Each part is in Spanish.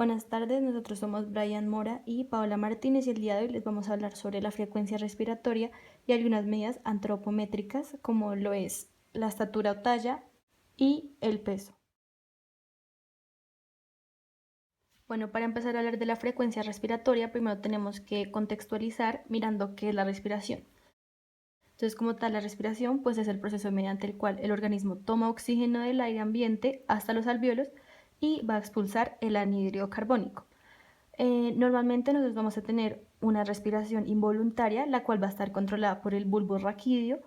Buenas tardes, nosotros somos Brian Mora y Paola Martínez y el día de hoy les vamos a hablar sobre la frecuencia respiratoria y algunas medidas antropométricas como lo es la estatura o talla y el peso. Bueno, para empezar a hablar de la frecuencia respiratoria, primero tenemos que contextualizar mirando qué es la respiración. Entonces, como tal, la respiración pues es el proceso mediante el cual el organismo toma oxígeno del aire ambiente hasta los alvéolos y va a expulsar el anhídrido carbónico. Normalmente nosotros vamos a tener una respiración involuntaria, la cual va a estar controlada por el bulbo raquídeo,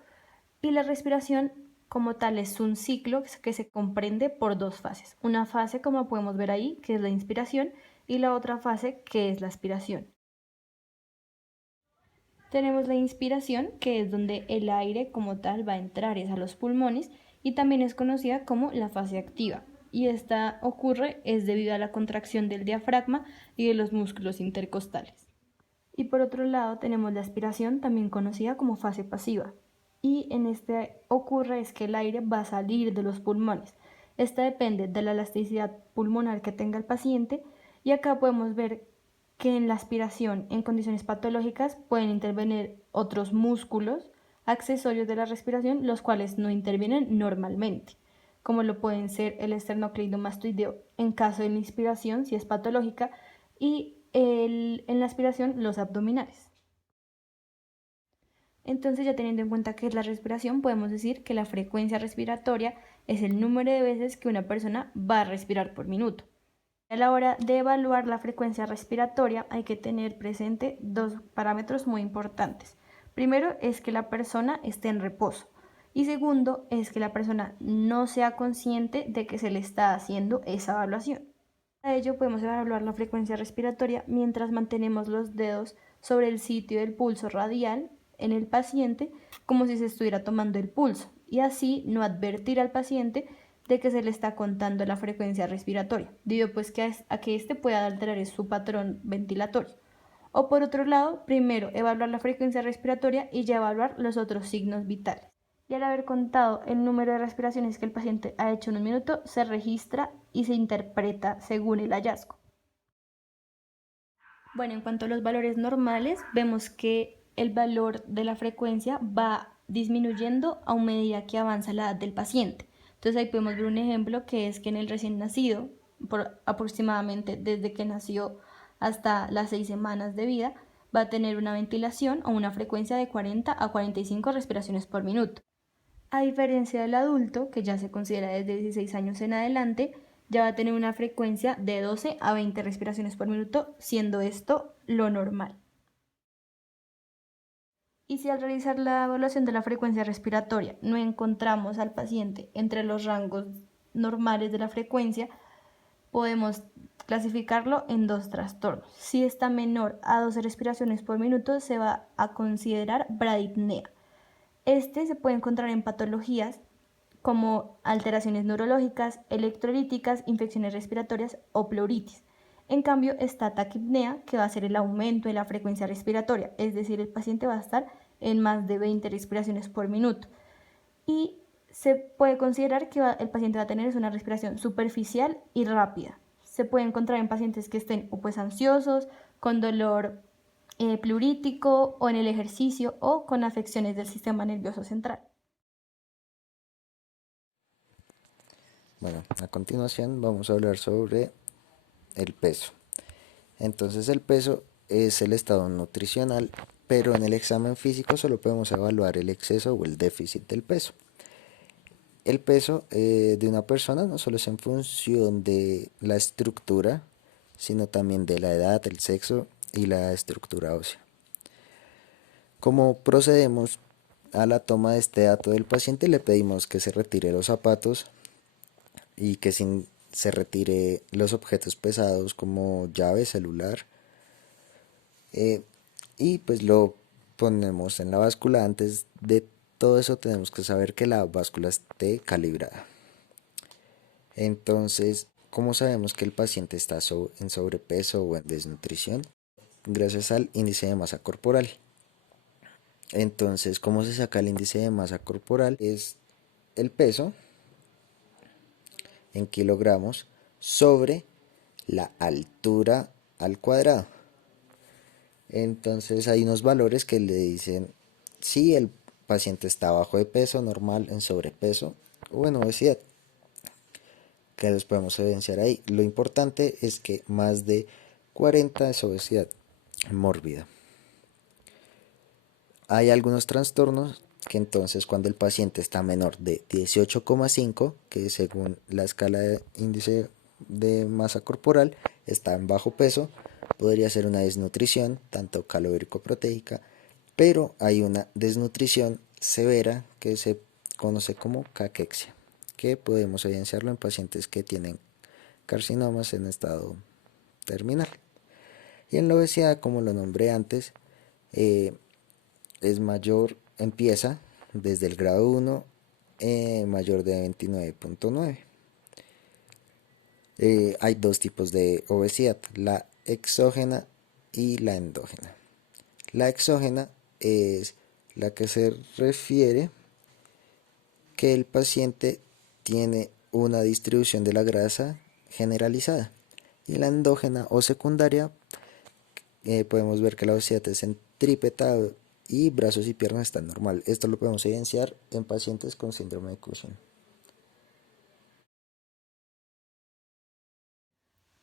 y la respiración como tal es un ciclo que se comprende por dos fases. Una fase, como podemos ver ahí, que es la inspiración, y la otra fase, que es la expiración. Tenemos la inspiración, que es donde el aire como tal va a entrar a los pulmones y también es conocida como la fase activa. Y esta ocurre es debido a la contracción del diafragma y de los músculos intercostales. Y por otro lado tenemos la aspiración, también conocida como fase pasiva. Y en este ocurre es que el aire va a salir de los pulmones. Esta depende de la elasticidad pulmonar que tenga el paciente y acá podemos ver que en la aspiración en condiciones patológicas pueden intervenir otros músculos accesorios de la respiración, los cuales no intervienen normalmente, como lo pueden ser el esternocleidomastoideo en caso de la inspiración si es patológica y en la aspiración los abdominales. Entonces, ya teniendo en cuenta qué es la respiración, podemos decir que la frecuencia respiratoria es el número de veces que una persona va a respirar por minuto. A la hora de evaluar la frecuencia respiratoria hay que tener presente dos parámetros muy importantes. Primero es que la persona esté en reposo y segundo es que la persona no sea consciente de que se le está haciendo esa evaluación. Para ello podemos evaluar la frecuencia respiratoria mientras mantenemos los dedos sobre el sitio del pulso radial en el paciente como si se estuviera tomando el pulso y así no advertir al paciente de que se le está contando la frecuencia respiratoria, debido pues a que éste pueda alterar su patrón ventilatorio. O por otro lado, primero evaluar la frecuencia respiratoria y ya evaluar los otros signos vitales. Y al haber contado el número de respiraciones que el paciente ha hecho en un minuto, se registra y se interpreta según el hallazgo. Bueno, en cuanto a los valores normales, vemos que el valor de la frecuencia va disminuyendo a medida que avanza la edad del paciente. Entonces ahí podemos ver un ejemplo que es que en el recién nacido, por aproximadamente desde que nació hasta las 6 semanas de vida, va a tener una ventilación o una frecuencia de 40 a 45 respiraciones por minuto. A diferencia del adulto, que ya se considera desde 16 años en adelante, ya va a tener una frecuencia de 12 a 20 respiraciones por minuto, siendo esto lo normal. Y si al realizar la evaluación de la frecuencia respiratoria no encontramos al paciente entre los rangos normales de la frecuencia, podemos clasificarlo en dos trastornos. Si está menor a 12 respiraciones por minuto, se va a considerar bradipnea. Este se puede encontrar en patologías como alteraciones neurológicas, electrolíticas, infecciones respiratorias o pleuritis. En cambio, está taquipnea, que va a ser el aumento de la frecuencia respiratoria, es decir, el paciente va a estar en más de 20 respiraciones por minuto. Y se puede considerar que el paciente va a tener una respiración superficial y rápida. Se puede encontrar en pacientes que estén o pues ansiosos, con dolor pleurítico o en el ejercicio o con afecciones del sistema nervioso central. Bueno, a continuación vamos a hablar sobre el peso. Entonces el peso es el estado nutricional, pero en el examen físico solo podemos evaluar el exceso o el déficit del peso. El peso de una persona no solo es en función de la estructura, sino también de la edad, el sexo y la estructura ósea. ¿Cómo procedemos a la toma de este dato del paciente? Le pedimos que se retire los zapatos y que se retire los objetos pesados como llave, celular, y pues lo ponemos en la báscula. Antes de todo eso tenemos que saber que la báscula esté calibrada. Entonces, ¿cómo sabemos que el paciente está en sobrepeso o en desnutrición? Gracias al índice de masa corporal. Entonces, ¿cómo se saca el índice de masa corporal? Es el peso en kilogramos sobre la altura al cuadrado. Entonces hay unos valores que le dicen si el paciente está bajo de peso, normal, en sobrepeso o en obesidad, que los podemos evidenciar ahí. Lo importante es que más de 40 es obesidad mórbida. Hay algunos trastornos que entonces cuando el paciente está menor de 18,5, que según la escala de índice de masa corporal está en bajo peso, podría ser una desnutrición, tanto calórico-proteica, pero hay una desnutrición severa que se conoce como caquexia, que podemos evidenciarlo en pacientes que tienen carcinomas en estado terminal. Y en la obesidad, como lo nombré antes, es mayor, empieza desde el grado 1, mayor de 29,9. Hay dos tipos de obesidad, la exógena y la endógena. La exógena es la que se refiere que el paciente tiene una distribución de la grasa generalizada. Y la endógena o secundaria, podemos ver que la obesidad es centrípeta y brazos y piernas están normal. Esto lo podemos evidenciar en pacientes con síndrome de Cushing.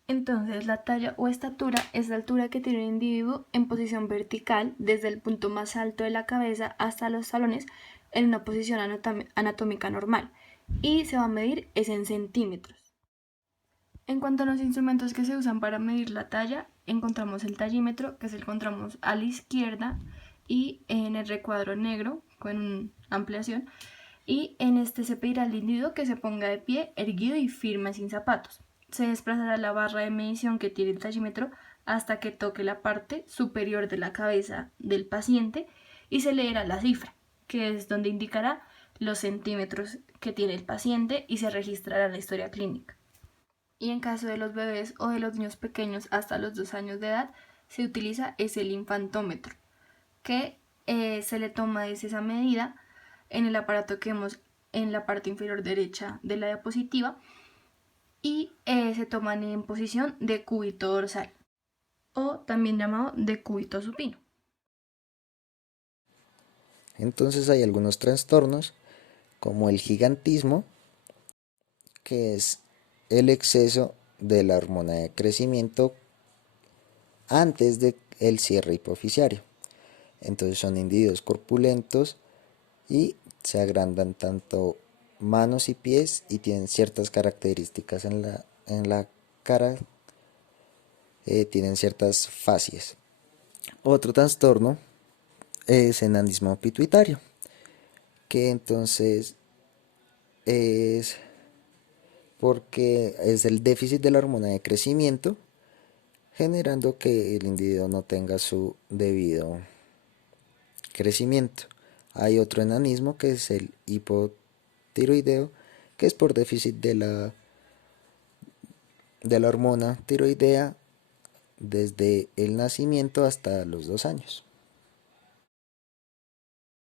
Entonces, la talla o estatura es la altura que tiene un individuo en posición vertical desde el punto más alto de la cabeza hasta los talones en una posición anatómica normal y se va a medir es en centímetros. En cuanto a los instrumentos que se usan para medir la talla, encontramos el tallímetro, que se encontramos a la izquierda y en el recuadro negro con ampliación, y en este se pedirá al individuo que se ponga de pie, erguido y firme sin zapatos. Se desplazará la barra de medición que tiene el tallímetro hasta que toque la parte superior de la cabeza del paciente y se leerá la cifra, que es donde indicará los centímetros que tiene el paciente y se registrará la historia clínica. Y en caso de los bebés o de los niños pequeños hasta los 2 años de edad, se utiliza el infantómetro, que se le toma esa medida en el aparato que vemos en la parte inferior derecha de la diapositiva y se toman en posición de cúbito dorsal o también llamado de cúbito supino. Entonces hay algunos trastornos como el gigantismo, que es el exceso de la hormona de crecimiento antes del cierre hipoficiario. Entonces son individuos corpulentos y se agrandan tanto manos y pies y tienen ciertas características en la cara, tienen ciertas facies. Otro trastorno es enanismo pituitario, que entonces es porque es el déficit de la hormona de crecimiento, generando que el individuo no tenga su debido crecimiento. Hay otro enanismo que es el hipotiroideo, que es por déficit de la hormona tiroidea desde el nacimiento hasta los 2 años.